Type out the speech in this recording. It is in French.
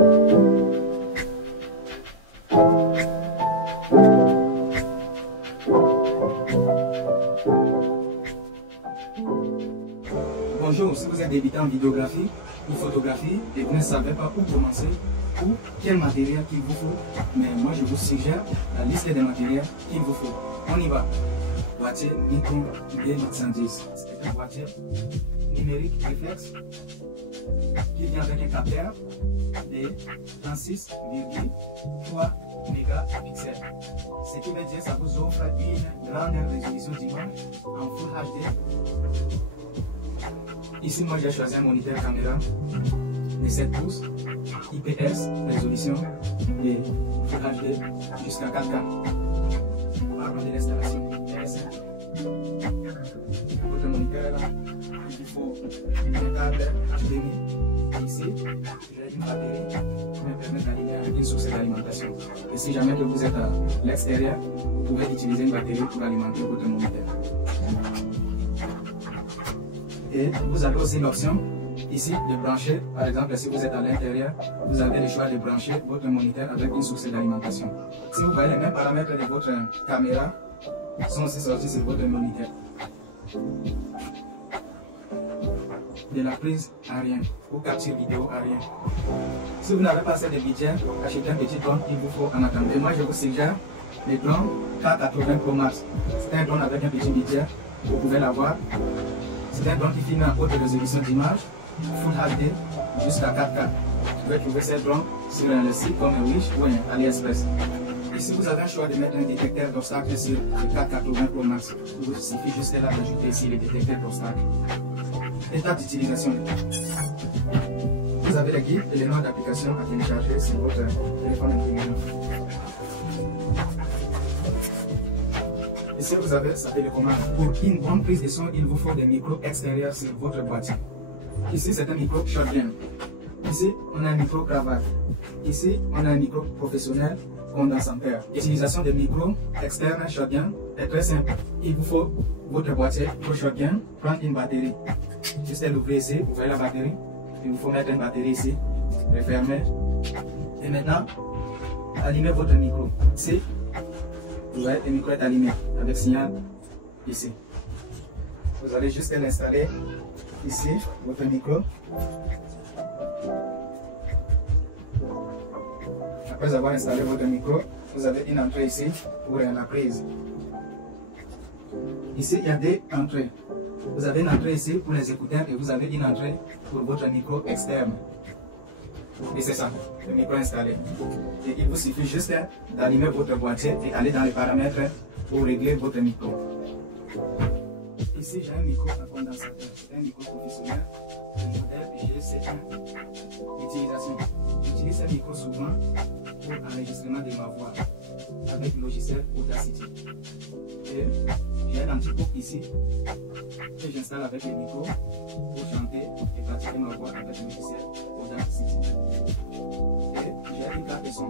Bonjour, si vous êtes débutant en vidéographie ou photographie et vous ne savez pas où commencer ou quel matériel qu'il vous faut, mais moi je vous suggère la liste des matériels qu'il vous faut. On y va. Boîtier Nikon D910. C'est un boîtier numérique réflexe qui vient avec un capteur de 36,3 mégapixels. Ce qui veut dire que ça vous offre une grande résolution d'image en Full HD. Ici, moi j'ai choisi un moniteur caméra de 7 pouces, IPS, résolution et Full HD jusqu'à 4K. Parlons de l'installation. Votre moniteur, il faut un câble HDMI. Ici, j'ai une batterie qui me permet d'aligner une source d'alimentation. Et si jamais que vous êtes à l'extérieur, vous pouvez utiliser une batterie pour alimenter votre moniteur. Et vous avez aussi l'option ici de brancher, par exemple si vous êtes à l'intérieur, vous avez le choix de brancher votre moniteur avec une source d'alimentation. Si vous voyez les mêmes paramètres de votre caméra, sont aussi sortis sur votre moniteur. De la prise à rien ou capture vidéo à rien. Si vous n'avez pas assez de budget, achetez un petit drone, il vous faut en attendant. Et moi je vous suggère le drone K80 Pro Max. C'est un drone avec un petit budget, vous pouvez l'avoir. C'est un drone qui filme à haute résolution d'image, Full HD jusqu'à 4K. Vous pouvez trouver ce drone sur le site comme Wish ou AliExpress. Ici, vous avez un choix de mettre un détecteur d'obstacles sur le K80 Pro Max. Il vous suffit juste là d'ajouter ici le détecteur d'obstacles. Étape d'utilisation. Vous avez le guide et les noms d'application à télécharger sur votre téléphone intelligent. Ici, vous avez sa télécommande. Pour une bonne prise de son, il vous faut des micros extérieurs sur votre boîtier. Ici, c'est un micro shotgun. Ici, on a un micro cravate. Ici, on a un micro professionnel condensateur. L'utilisation des micros externes shotgun est très simple. Il vous faut votre boîtier pour shotgun, prendre une batterie. Juste l'ouvrir ici, vous voyez la batterie. Il vous faut mettre une batterie ici, refermer. Et maintenant, allumez votre micro. Ici, vous voyez, le micro est allumé avec signal ici. Vous allez juste l'installer ici, votre micro. Après avoir installé votre micro, vous avez une entrée ici pour la prise. Ici, il y a deux entrées. Vous avez une entrée ici pour les écouteurs et vous avez une entrée pour votre micro externe. Et c'est ça, le micro installé. Et il vous suffit juste d'allumer votre boîtier et aller dans les paramètres pour régler votre micro. Ici, j'ai un micro à condensateur. C'est un micro professionnel. Le modèle GC1. Utilisation. J'utilise ce micro souvent pour enregistrement de ma voix avec le logiciel Audacity. Et j'ai un anti-pop ici que j'installe avec le micro pour chanter et pratiquer ma voix avec le logiciel Audacity. Et j'ai une carte de son.